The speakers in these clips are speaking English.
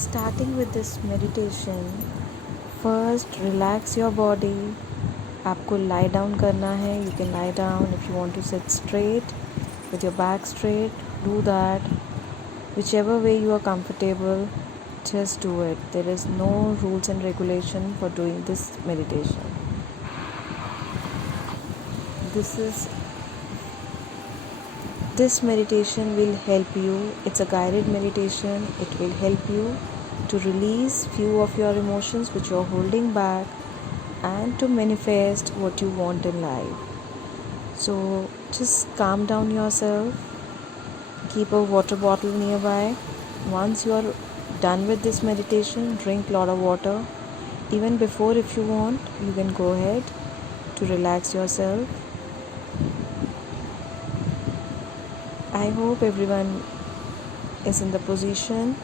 Starting with this meditation, first relax your body. आपको lie down करना है. You can lie down. If you want to sit straight with your back straight, do that. Whichever way you are comfortable, just do it. There is no rules and regulation for doing this meditation. This meditation will help you. It's a guided meditation. It will help you to release few of your emotions which you're holding back and to manifest what you want in life. So just calm down yourself. Keep a water bottle nearby. Once you are done with this meditation, drink a lot of water. Even before, if you want, you can go ahead to relax yourself. I hope everyone is in the position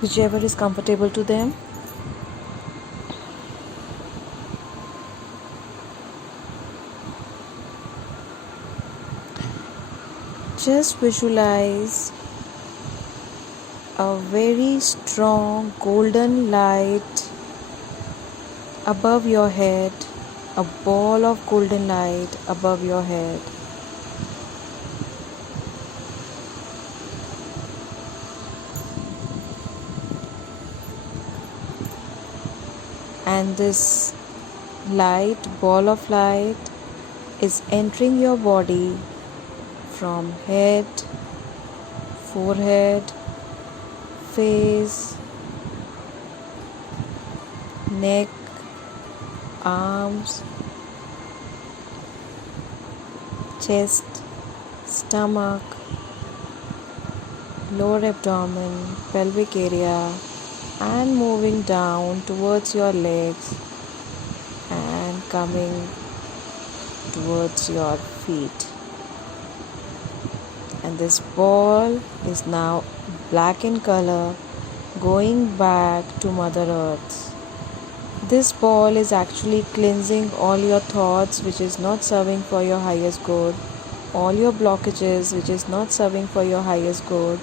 whichever is comfortable to them. Just visualize a very strong golden light above your head, a ball of golden light above your head. And this ball of light is entering your body from head, forehead, face, neck, arms, chest, stomach, lower abdomen, pelvic area, and moving down towards your legs and coming towards your feet. And this ball is now black in color, going back to Mother Earth. This ball is actually cleansing all your thoughts which is not serving for your highest good, all your blockages which is not serving for your highest good,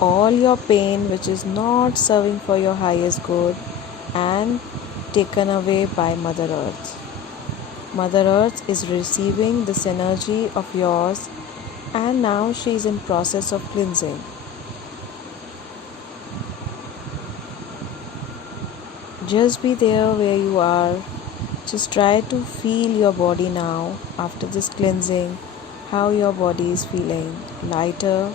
all your pain which is not serving for your highest good, and taken away by Mother Earth. Mother Earth is receiving this energy of yours, and now she is in process of cleansing. Just be there where you are. Just try to feel your body now after this cleansing, how your body is feeling. Lighter,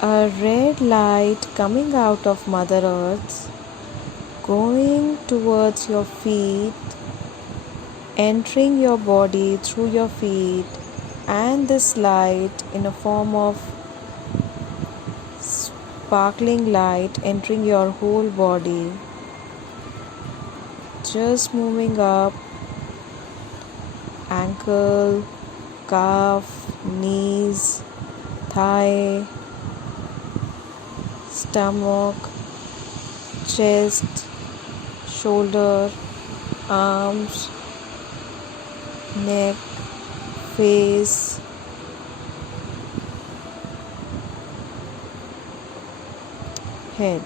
a red light coming out of Mother Earth, going towards your feet, entering your body through your feet, and this light in a form of sparkling light entering your whole body, just moving up, ankle, calf, knees, thigh, stomach, chest, shoulder, arms, neck, face, head.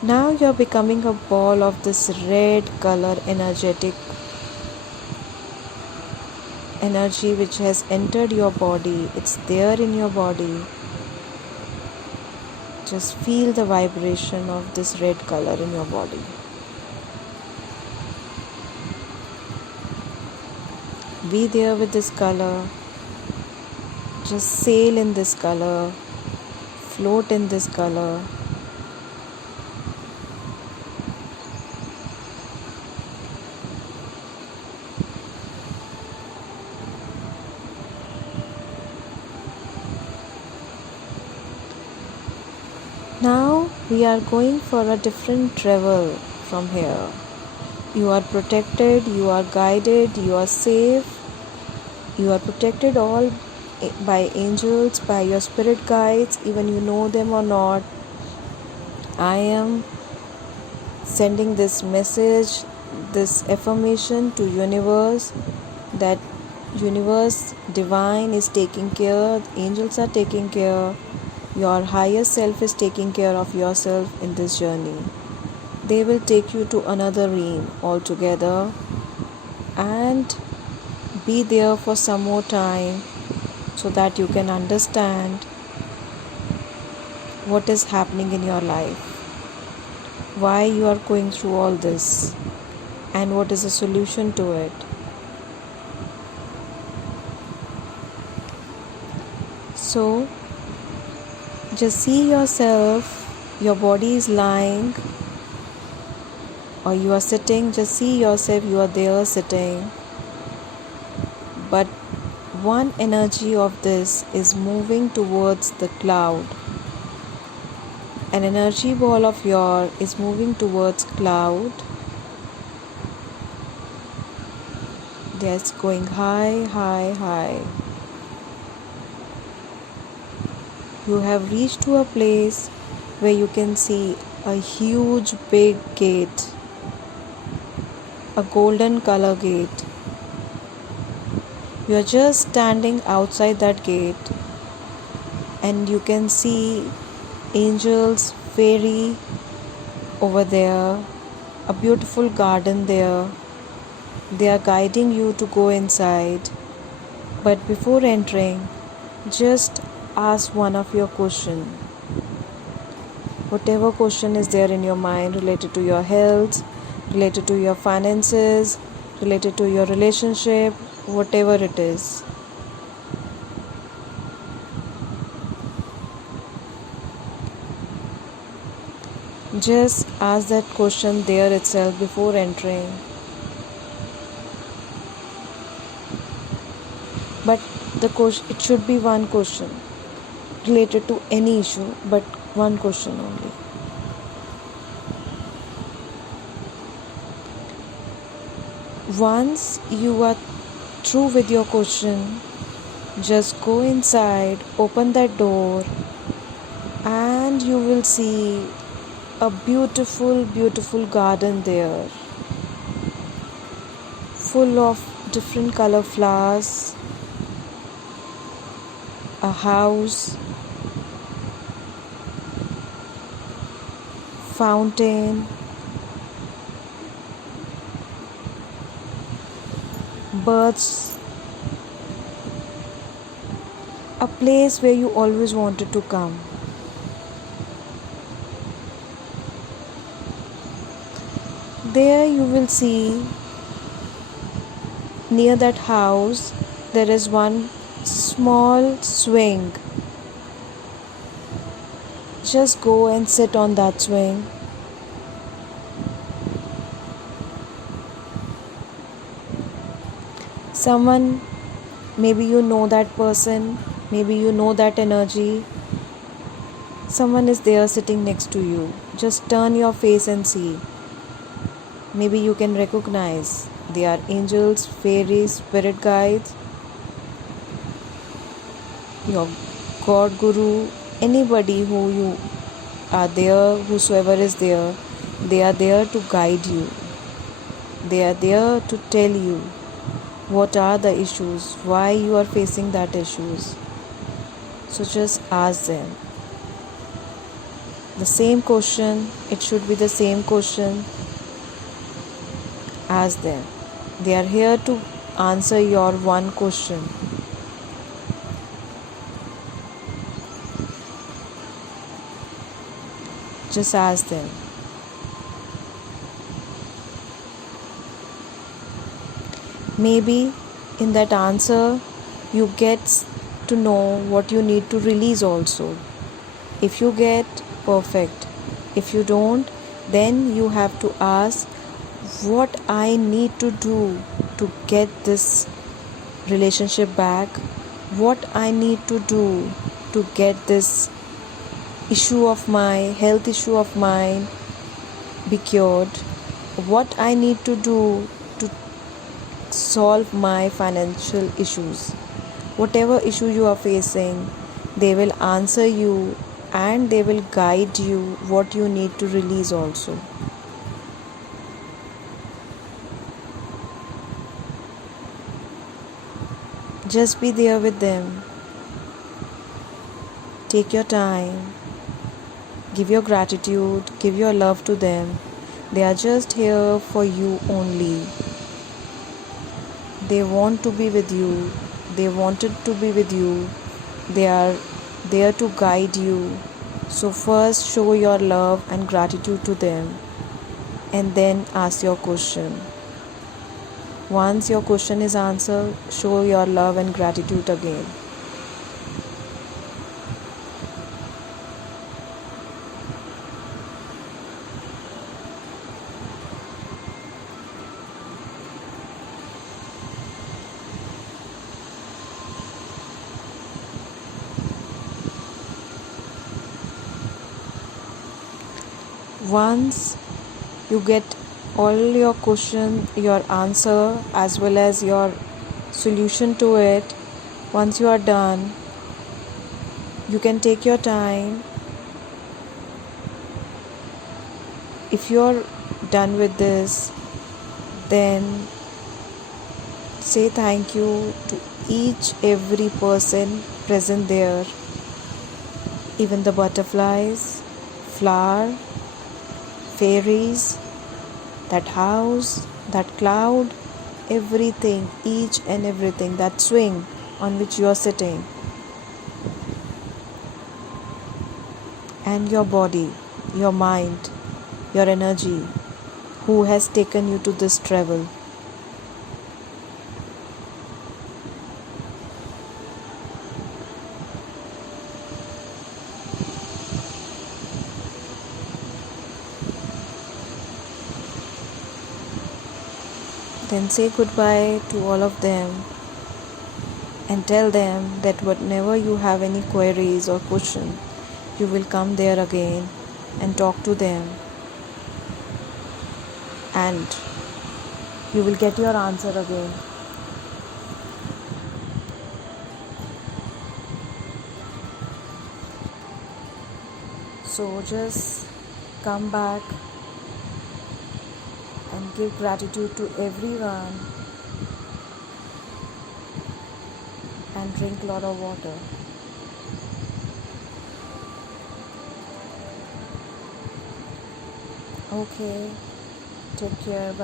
Now you're becoming a ball of this red color energy which has entered your body. It's there in your body. Just feel the vibration of this red color in your body. Be there with this color. Just sail in this color. Float in this color. Now we are going for a different travel from here. You are protected, you are guided, you are safe. You are protected all by angels, by your spirit guides, even you know them or not. I am sending this message this affirmation to universe that universe divine is taking care, angels are taking care, your higher self is taking care of yourself in this journey. They will take you to another realm altogether and be there for some more time so that you can understand what is happening in your life, why you are going through all this, and what is the solution to it. So just see yourself, your body is lying or you are sitting, just see yourself, you are there sitting, but one energy of this is moving towards the cloud. An energy ball of yours is moving towards cloud. That's going high, high, high. You have reached to a place where you can see a huge big gate, a golden color gate. You are just standing outside that gate and you can see angels, fairy over there, a beautiful garden there. They are guiding you to go inside. But before entering, just ask one of your questions. Whatever question is there in your mind related to your health, related to your finances, related to your relationship, whatever it is. Just ask that question there itself before entering. But it should be one question related to any issue, but one question only. Once you are through with your question, just go inside, open that door, and you will see a beautiful, beautiful garden there, full of different color flowers, a house, fountain, birds, a place where you always wanted to come. There you will see near that house there is one small swing. Just go and sit on that swing. Someone, maybe you know that person, maybe you know that energy. Someone is there sitting next to you. Just turn your face and see. Maybe you can recognize they are angels, fairies, spirit guides, your God Guru, anybody who you are there, whosoever is there, they are there to guide you. They are there to tell you what are the issues, why you are facing that issues. So just ask them. The same question, it should be the same question. Ask them. They are here to answer your one question. Just ask them. Maybe in that answer you get to know what you need to release also. If you get, perfect. If you don't, then you have to ask what I need to do to get this relationship back, what I need to do to get this issue of mine, health issue of mine be cured, what I need to do to solve my financial issues. Whatever issue you are facing, they will answer you and they will guide you what you need to release also. Just be there with them. Take your time. Give your gratitude. Give your love to them. They are just here for you only. They want to be with you. They wanted to be with you. They are there to guide you. So, first, show your love and gratitude to them, and then ask your question. Once your question is answered, show your love and gratitude again. Once you get all your question, your answer, as well as your solution to it, once you are done, you can take your time. If you're done with this, then say thank you to each every person present there, even the butterflies, flower, fairies, that house, that cloud, everything, each and everything, that swing on which you are sitting, and your body, your mind, your energy, who has taken you to this travel. Then say goodbye to all of them and tell them that whenever you have any queries or question, you will come there again and talk to them, and you will get your answer again. So just come back and give gratitude to everyone and drink a lot of water. Okay, take care.